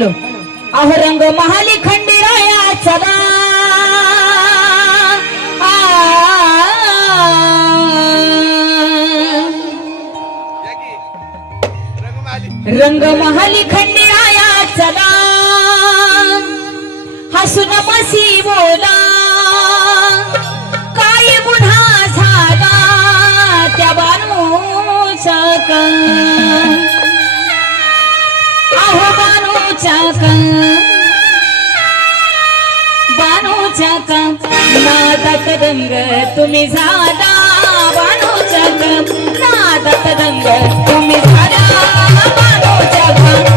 Hello अहरंग महाली खंडिराया सदा. रंग महाली खंडिराया सदा. हसून मसी बोला. बानूचा नादात रंग तुम्ही झाला बानूचा नादात रंग तुम्ही झाला बानूचा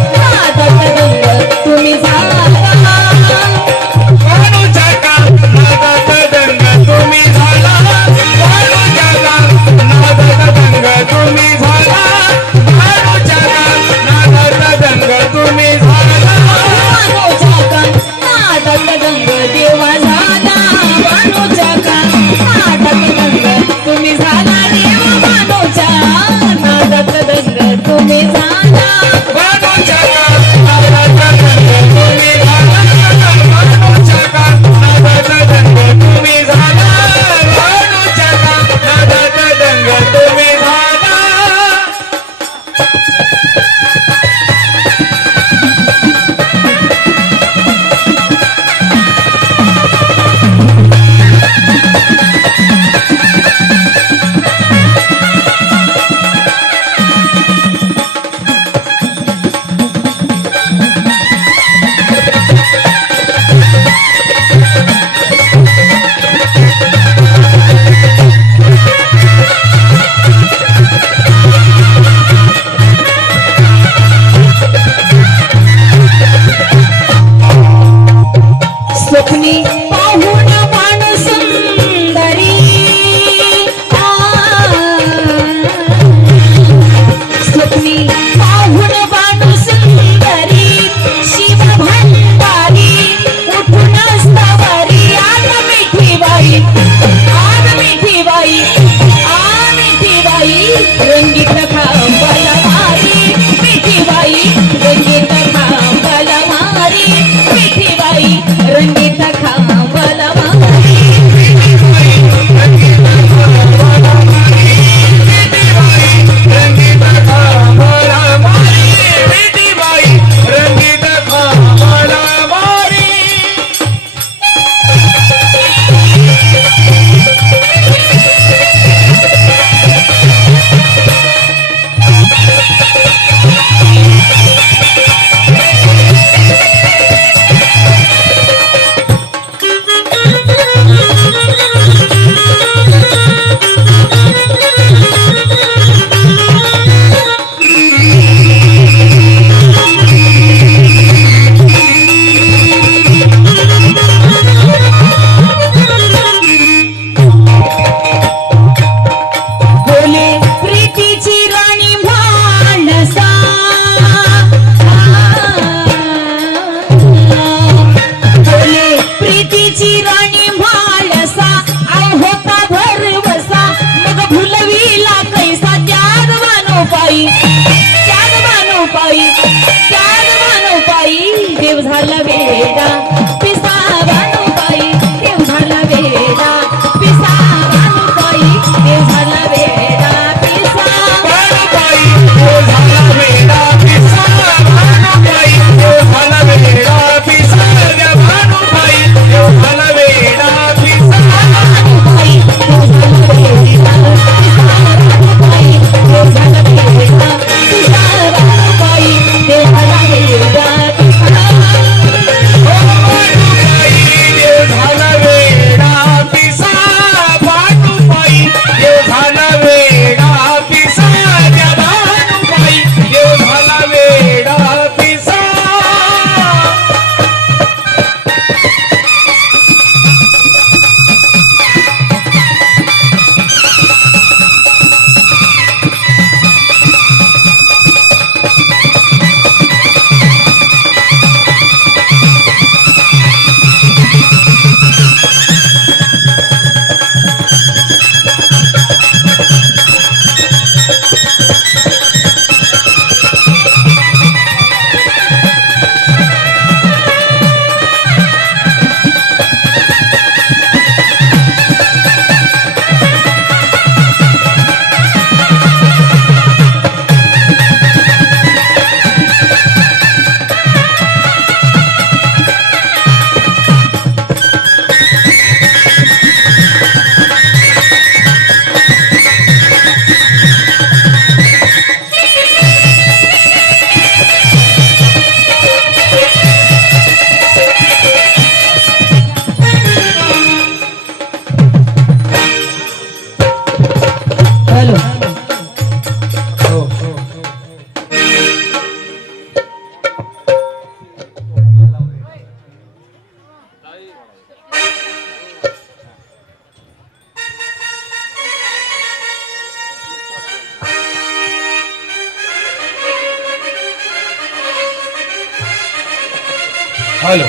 हॅलो.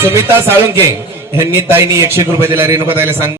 सुमिता साळुंके यांनी ताईनी एकशे रुपये दिला रेणुका ताईला सांग